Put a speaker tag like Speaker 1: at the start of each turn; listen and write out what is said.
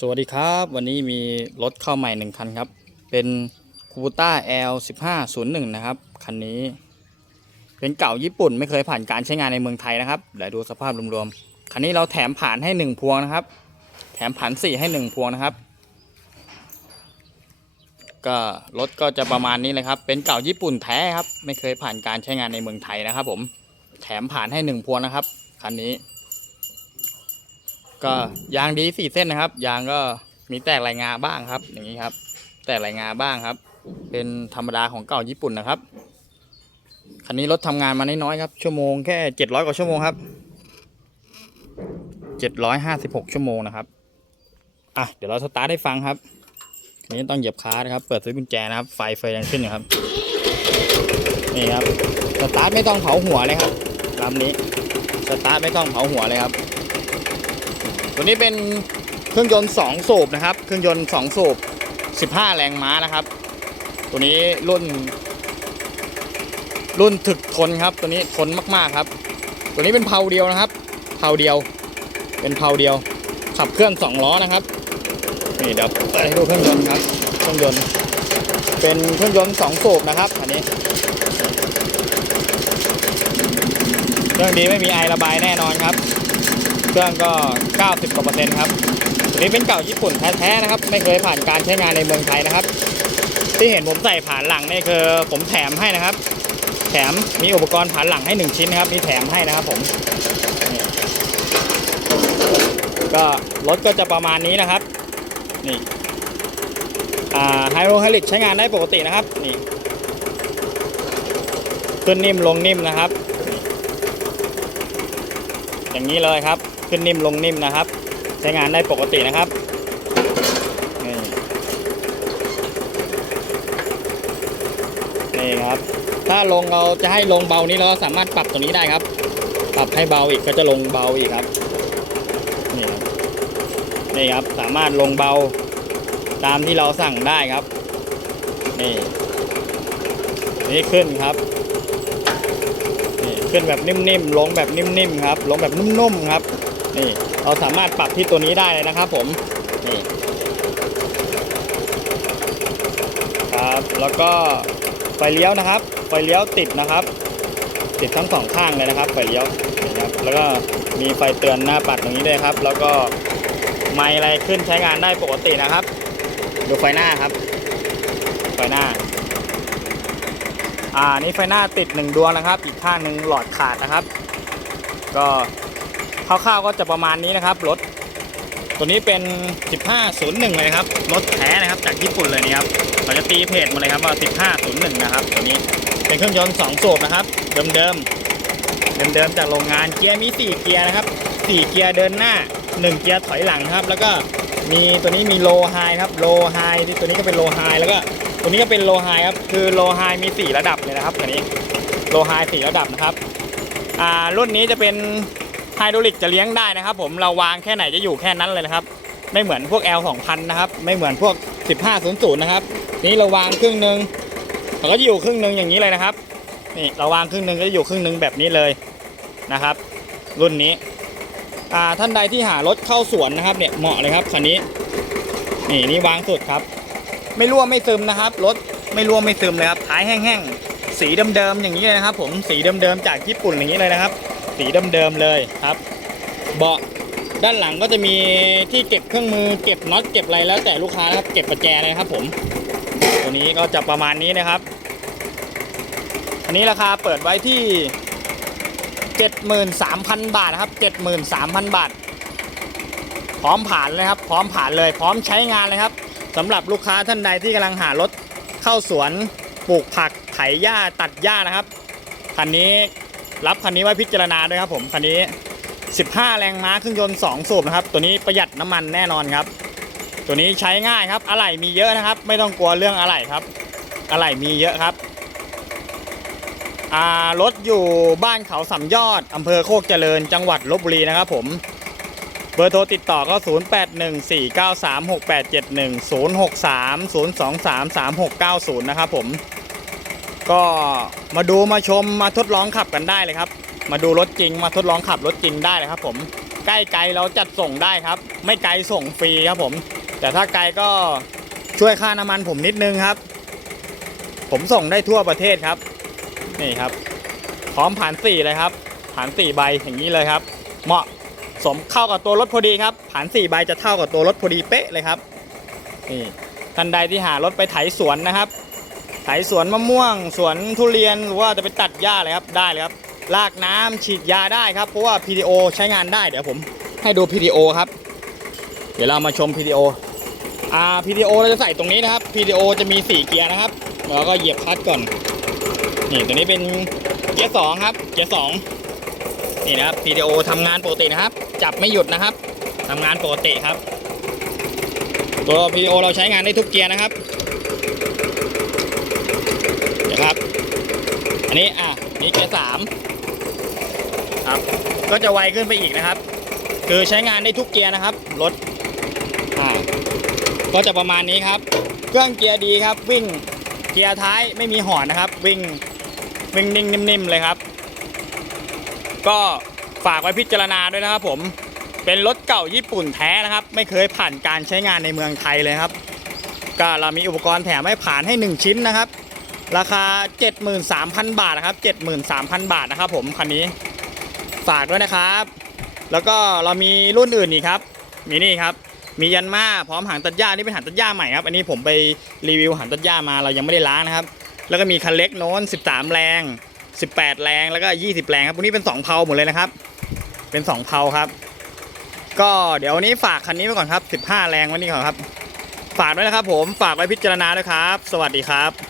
Speaker 1: สวัสดีครับ วันนี้มีรถเข้าใหม่หนึ่งคันครับ เป็นคูต้า L 1 5 0 1นะครับ คันนี้ เป็นเก่าญี่ปุ่นไม่เคยผ่านการใช้งานในเมืองไทยนะครับเดี๋ยวดูสภาพรวมๆ คันนี้เราแถมผ่านให้หนึ่งพวงนะครับ แถมผ่านสี่ให้หนึ่งพวงนะครับ ก็รถก็จะประมาณนี้เลยครับ เป็นเก่าญี่ปุ่นแท้ครับ ไม่เคยผ่านการใช้งานในเมืองไทยนะครับ ผม แถมผ่านให้หนึ่งพวงนะครับ คันนี้ ก็ยางดีสี่เส้นนะครับ ยางก็มีแตกลายงาบ้างครับ อย่างนี้ครับ แตกลายงาบ้างครับ เป็นธรรมดาของเก่าญี่ปุ่นนะครับคันนี้รถทำงานมาน้อยๆครับ ชั่วโมงแค่เจ็ดร้อยกว่าชั่วโมงครับเจ็ดร้อยห้าสิบหกชั่วโมงนะครับอะเดี๋ยวเราสตาร์ทให้ฟังครับอันนี้ต้องเหยียบคาร์นะครับ เปิดซื้อกุญแจนะครับ ไฟเฟยยังขึ้นอยู่ครับ นี่ครับ สตาร์ทไม่ต้องเผาหัวเลยครับลำนี้ สตาร์ทไม่ต้องเผาหัวเลยครับ ตัวนี้เป็นเครื่องยนต์2สูบนะครับ เครื่องยนต์2สูบ15 แรงม้านะครับ ตัวนี้รุ่น รุ่นถึกทนครับ ตัวนี้ทนมากๆครับ ตัวนี้เป็นเพาเดียวนะครับ เพาเดียว เป็นเพาเดียว ขับเครื่อง2ล้อนะครับ นี่เดี๋ยวเปิดให้ดูเครื่องยนต์ครับ เครื่องยนต์ เป็นเครื่องยนต์2สูบนะครับ อันนี้เรื่องดีไม่มีไอระบายแน่นอนครับ เครื่องก็ 90กว่าเปอร์เซ็นต์ครับตัวนี้เป็นเก่าญี่ปุ่นแท้ๆนะครับ ไม่เคยผ่านการใช้งานในเมืองไทยนะครับ ที่เห็นผมใส่ผ่านหลังนี่คือผมแถมให้นะครับ แถมมีอุปกรณ์ผ่านหลังให้หนึ่งชิ้นนะครับ มีแถมให้นะครับผมก็รถก็จะประมาณนี้นะครับ นี่ไฮโดรลิกใช้งานได้ปกตินะครับ นี่ขึ้นนิ่มลงนิ่มนะครับ อย่างนี้เลยครับ ขึ้นนิ่มลงนิ่มนะครับ ใช้งานได้ปกตินะครับนี่นี่ครับ ถ้าลงเราจะให้ลงเบานี้เราก็สามารถปรับตรงนี้ได้ครับ ปรับให้เบาอีกก็จะลงเบาอีกครับนี่ครับนี่ครับสามารถลงเบาตามที่เราสั่งได้ครับ นี่นี่ขึ้นครับนี่ขึ้นแบบนิ่มๆลงแบบนิ่มๆครับ ลงแบบนุ่มๆครับ นี่เราสามารถปรับที่ตัวนี้ได้เลยนะครับผมนี่ครับแล้วก็ไฟเลี้ยวนะครับ ไฟเลี้ยวติดนะครับ ติดทั้งสองข้างเลยนะครับ ไฟเลี้ยวนี่ครับแล้วก็มีไฟเตือนหน้าปัดตรงนี้ด้วยครับ แล้วก็ไมค์อะไรขึ้นใช้งานได้ปกตินะครับ ดูไฟหน้าครับ ไฟหน้าอ่านี่ไฟหน้าติดหนึ่งดวงนะครับ อีกข้างหนึ่งหลอดขาดนะครับ ก็ คร่าวๆก็จะประมาณนี้นะครับรถตัวนี้เป็น 1501 เลยครับรถแท้นะครับจากญี่ปุ่นเลยนี่ครับเราจะตีเพจมาเลยครับว่า 1501 นะครับ ตัวนี้เป็นเครื่องยนต์2สูบนะครับ เดิมๆเดิมๆจากโรงงานเกียร์มี 4 เกียร์นะครับ4เกียร์เดินหน้า 1 เกียร์ถอยหลังครับ แล้วก็มีตัวนี้มีโลไฮครับโลไฮตัวนี้ก็เป็นโลไฮแล้วก็ตัวนี้ก็เป็นโลไฮครับคือโลไฮมี 4 ระดับเลยนะครับตัวนี้โลไฮ4ระดับนะครับอ่ารุ่นนี้จะเป็น ไฮดรอลิกจะเลี้ยงได้นะครับ ผมเราวางแค่ไหนจะอยู่แค่นั้นเลยนะครับ ไม่เหมือนพวก L 2000นะครับ ไม่เหมือนพวก 1500 นะครับ นี้เราวางครึ่งหนึ่งเราก็จะอยู่ครึ่งหนึ่งอย่างนี้เลยนะครับ นี่เราวางครึ่งหนึ่งก็จะอยู่ครึ่งหนึ่งแบบนี้เลยนะครับ รุ่นนี้ท่านใดที่หารถเข้าสวนนะครับ เนี่ยเหมาะเลยครับคันนี้ นี่นี่วางสุดครับ ไม่รั่วไม่ซึมนะครับรถไม่รั่วไม่ซึมเลยครับท้ายแห้งๆสีเดิมๆอย่างนี้เลยนะครับ ผมสีเดิมๆจากญี่ปุ่นอย่างนี้เลยนะครับ สีเดิมๆเลยครับ เบาะด้านหลังก็จะมีที่เก็บเครื่องมือเก็บน็อตเก็บอะไรแล้วแต่ลูกค้านะครับเก็บประแจเลยครับผม ตัวนี้ก็จะประมาณนี้นะครับ อันนี้ราคาเปิดไว้ที่ 73,000 บาทนะครับ 73,000 บาท พร้อมผ่านเลยครับ พร้อมผ่านเลย พร้อมใช้งานเลยครับสำหรับลูกค้าท่านใดที่กำลังหารถเข้าสวนปลูกผักไถหญ้าตัดหญ้านะครับคันนี้ รับคันนี้ไว้พิจารณาด้วยครับผมคันนี้ 15 แรงม้าเครื่องยนต์2สูบนะครับ ตัวนี้ประหยัดน้ำมันแน่นอนครับ ตัวนี้ใช้ง่ายครับอะไหล่มีเยอะนะครับ ไม่ต้องกลัวเรื่องอะไหล่ครับ อะไหล่มีเยอะครับอ่ารถอยู่บ้านเขาสำยอดอำเภอโคกเจริญ จังหวัดลบบุรีนะครับผม เบอร์โทรติดต่อก็ 0814936871 063 023 3690 นะครับผม ก็มาดูมาชมมาทดลองขับกันได้เลยครับ มาดูรถจริงมาทดลองขับรถจริงได้เลยครับ ผมใกล้ไกลเราจัดส่งได้ครับ ไม่ไกลส่งฟรีครับผม แต่ถ้าไกลก็ช่วยค่าน้ำมันผมนิดนึงครับ ผมส่งได้ทั่วประเทศครับ นี่ครับ พร้อมผ่านสี่เลยครับ ผ่านสี่ใบอย่างนี้เลยครับ เหมาะสมเข้ากับตัวรถพอดีครับ ผ่านสี่ใบจะเท่ากับตัวรถพอดีเป๊ะเลยครับนี่ท่านใดที่หารถไปไถสวนนะครับ ไถสวนมะม่วง สวนทุเรียนหรือว่าจะไปตัดหญ้าเลยครับได้เลยครับลากน้ำฉีดยาได้ครับเพราะว่า PDO ใช้งานได้เดี๋ยวผมให้ดู PDO ครับ เดี๋ยวเรามาชม PDO อ่า PDO เราจะใส่ตรงนี้นะครับ PDO จะมี 4 เกียร์นะครับแล้วก็เหยียบคลัตช์ก่อนนี่ตัวนี้เป็นเกียร์สองครับเกียร์สองนี่นะครับ PDO ทำงานปกตินะครับ จับไม่หยุดนะครับทำงานปกติครับ ตัว PDO เราใช้งานได้ทุกเกียร์นะครับ ครับ อันนี้อะนี่เกียร์สามครับ ก็จะไวขึ้นไปอีกนะครับ คือใช้งานได้ทุกเกียร์นะครับรถอ่าก็จะประมาณนี้ครับ เครื่องเกียร์ดีครับ วิ่งเกียร์ท้ายไม่มีหอนนะครับ วิ่งวิ่งนิ่งนิ่มๆเลยครับ ก็ฝากไว้พิจารณาด้วยนะครับ ผมเป็นรถเก่าญี่ปุ่นแท้นะครับ ไม่เคยผ่านการใช้งานในเมืองไทยเลยครับ ก็เรามีอุปกรณ์แถมให้ผ่านให้ 1 ชิ้นนะครับ ราคา 73,000 บาทนะครับ 73,000 บาทนะครับผมคันนี้ฝากด้วยนะครับ แล้วก็เรามีรุ่นอื่นอีกครับ มีนี่ครับ มียันมาพร้อมหางตัดหญ้านี่เป็นหางตัดหญ้าใหม่ครับ อันนี้ผมไปรีวิวหางตัดหญ้ามาเรายังไม่ได้ล้างนะครับ แล้วก็มีคันเล็กโน้น 13 แรง 18 แรง แล้วก็ 20 แรงครับพวกนี้เป็น 2 เพาหมดเลยนะครับ เป็น 2 เพาครับ ก็เดี๋ยววันนี้ฝากคันนี้ไว้ก่อนครับ 15 แรงวันนี้ก่อนครับ ฝากด้วยนะครับผม ฝากไว้พิจารณาด้วยครับ สวัสดีครับ